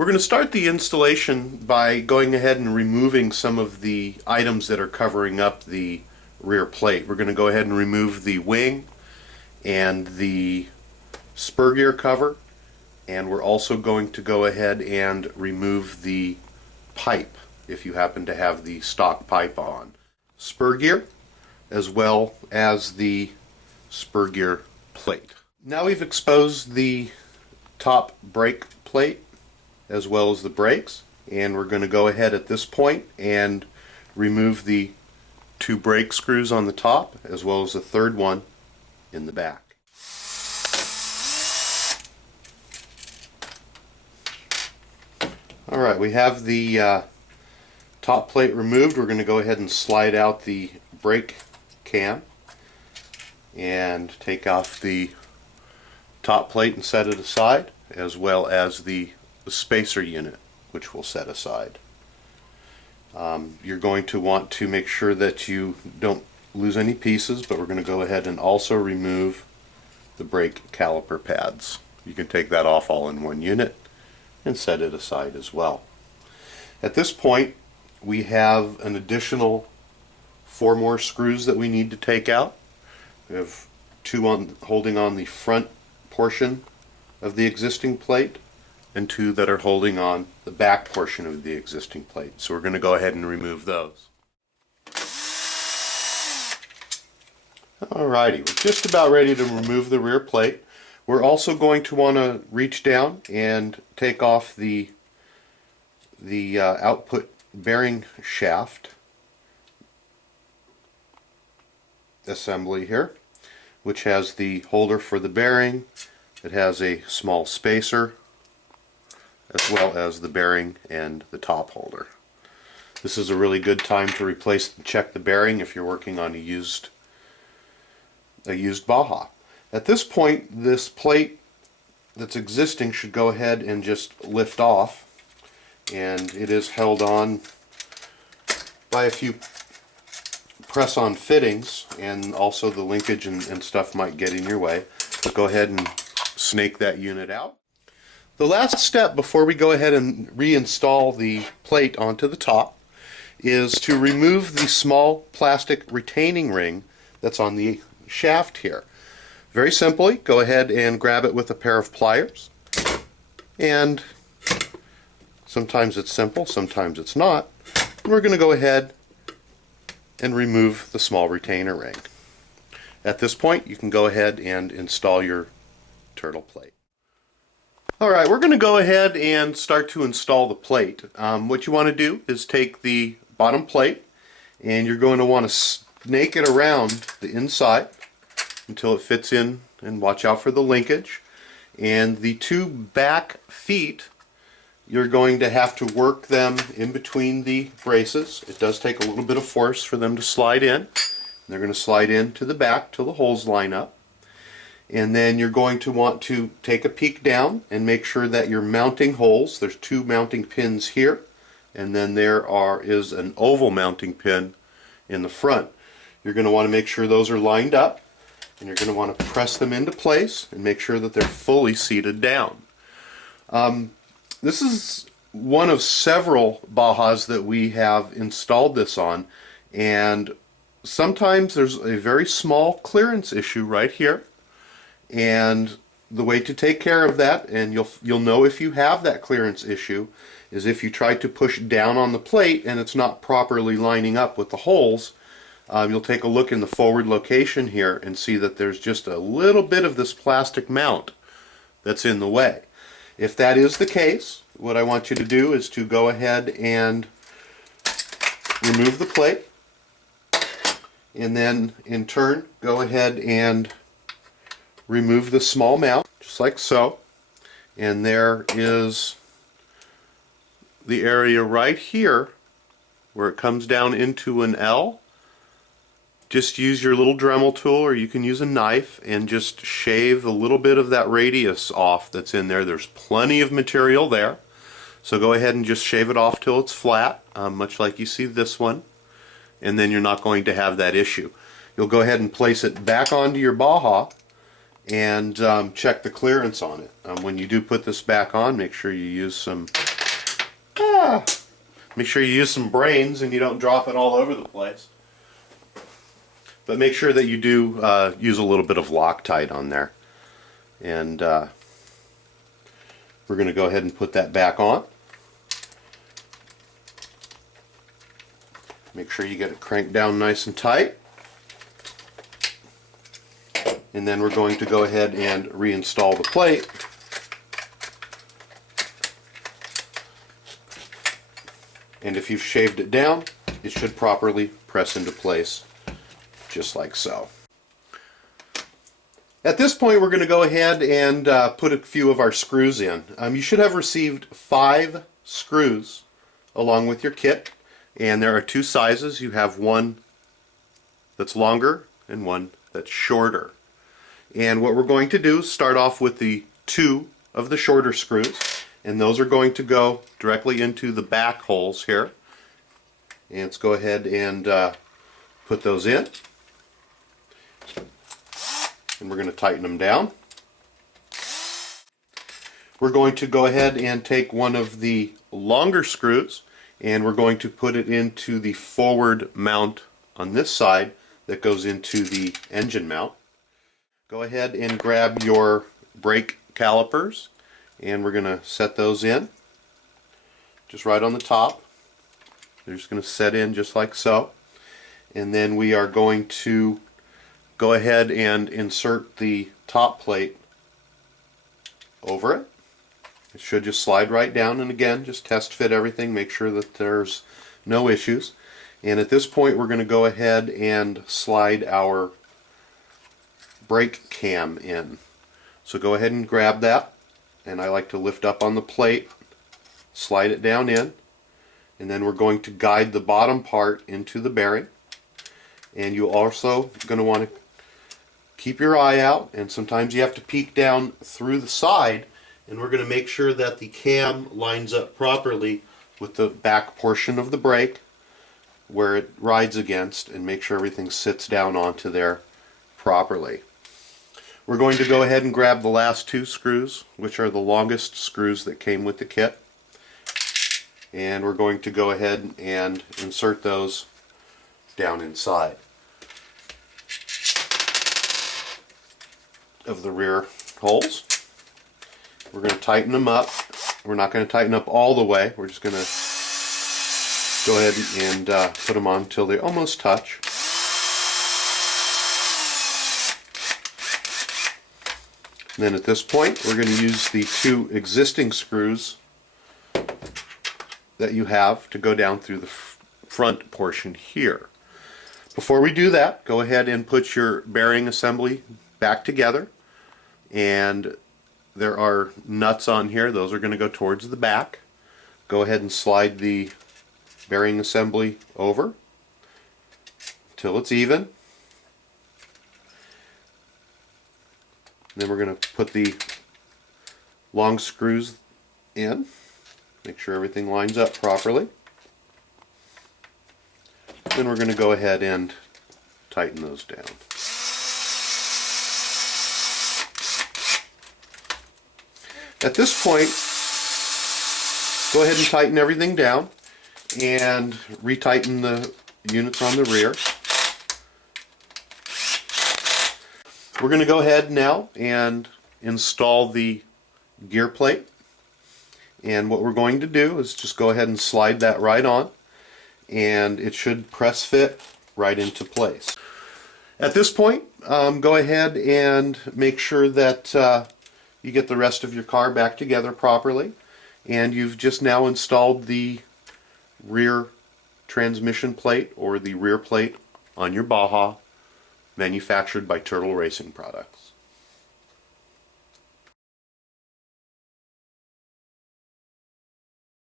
We're going to start the installation by going ahead and removing some of the items that are covering up the rear plate. We're going to go ahead and remove the wing and the spur gear cover, and we're also going to go ahead and remove the pipe if you happen to have the stock pipe on. Spur gear as well as the spur gear plate. Now we've exposed the top brake plate as well as the brakes, and we're going to go ahead at this point and remove the two brake screws on the top as well as the third one in the back. Alright, we have the top plate removed. We're going to go ahead and slide out the brake cam and take off the top plate and set it aside, as well as the spacer unit, which we'll set aside. You're going to want to make sure that you don't lose any pieces, but we're going to go ahead and also remove the brake caliper pads. You can take that off all in one unit and set it aside as well. At this point, we have an additional 4 more screws that we need to take out. We have 2 holding on the front portion of the existing plate and 2 that are holding on the back portion of the existing plate. So we're going to go ahead and remove those. Alrighty, we're just about ready to remove the rear plate. We're also going to want to reach down and take off the output bearing shaft assembly here, which has the holder for the bearing. It has a small spacer as well as the bearing and the top holder. This is a really good time to replace and check the bearing if you're working on a used Baja. At this point, this plate that's existing should go ahead and just lift off, and it is held on by a few press-on fittings, and also the linkage and stuff might get in your way. But go ahead and snake that unit out. The last step before we go ahead and reinstall the plate onto the top is to remove the small plastic retaining ring that's on the shaft here. Very simply, go ahead and grab it with a pair of pliers, and sometimes it's simple, sometimes it's not. And we're going to go ahead and remove the small retainer ring. At this point, you can go ahead and install your turtle plate. Alright, we're going to go ahead and start to install the plate. What you want to do is take the bottom plate, and you're going to want to snake it around the inside until it fits in, and watch out for the linkage. And the 2 back feet, you're going to have to work them in between the braces. It does take a little bit of force for them to slide in. They're going to slide in to the back till the holes line up. And then you're going to want to take a peek down and make sure that your mounting holes, there's 2 mounting pins here, and then there is an oval mounting pin in the front. You're going to want to make sure those are lined up, and you're going to want to press them into place and make sure that they're fully seated down. This is one of several Bajas that we have installed this on, and sometimes there's a very small clearance issue right here. And the way to take care of that, and you'll know if you have that clearance issue, is if you try to push down on the plate and it's not properly lining up with the holes. You'll take a look in the forward location here and see that there's just a little bit of this plastic mount that's in the way. If that is the case, what I want you to do is to go ahead and remove the plate, and then in turn go ahead and remove the small mount, just like so. And there is the area right here where it comes down into an L. Just use your little Dremel tool, or you can use a knife, and just shave a little bit of that radius off that's in there. There's plenty of material there. So go ahead and just shave it off till it's flat, much like you see this one. And then you're not going to have that issue. You'll go ahead and place it back onto your Baja and check the clearance on it. When you do put this back on, make sure you use some Make sure you use some brains and you don't drop it all over the place. But make sure that you do use a little bit of Loctite on there. And we're going to go ahead and put that back on. Make sure you get it cranked down nice and tight. And then we're going to go ahead and reinstall the plate. And if you've shaved it down, it should properly press into place, just like so. At this point, we're going to go ahead and put a few of our screws in. You should have received 5 screws along with your kit, and there are 2 sizes. You have one that's longer and one that's shorter. And what we're going to do is start off with the 2 of the shorter screws, and those are going to go directly into the back holes here. And let's go ahead and put those in. And we're going to tighten them down. We're going to go ahead and take one of the longer screws and we're going to put it into the forward mount on this side that goes into the engine mount. Go ahead and grab your brake calipers and we're going to set those in just right on the top. They're just going to set in just like so. And then we are going to go ahead and insert the top plate over it. It should just slide right down, and again, just test fit everything, make sure that there's no issues. And at this point we're going to go ahead and slide our brake cam in. So go ahead and grab that, and I like to lift up on the plate, slide it down in, and then we're going to guide the bottom part into the bearing. And you're also going to want to keep your eye out, and sometimes you have to peek down through the side, and we're going to make sure that the cam lines up properly with the back portion of the brake where it rides against, and make sure everything sits down onto there properly. We're going to go ahead and grab the last 2 screws, which are the longest screws that came with the kit, and we're going to go ahead and insert those down inside of the rear holes. We're going to tighten them up. We're not going to tighten up all the way. We're just going to go ahead and put them on until they almost touch. And then at this point we're going to use the 2 existing screws that you have to go down through the front portion here. Before we do that, go ahead and put your bearing assembly back together, and there are nuts on here. Those are going to go towards the back. Go ahead and slide the bearing assembly over until it's even. And then we're going to put the long screws in. Make sure everything lines up properly. Then we're going to go ahead and tighten those down. At this point, go ahead and tighten everything down and retighten the units on the rear. We're going to go ahead now and install the gear plate. And what we're going to do is just go ahead and slide that right on, and it should press fit right into place. At this point, go ahead and make sure that you get the rest of your car back together properly, and you've just now installed the rear transmission plate or the rear plate on your Baja, manufactured by Turtle Racing Products.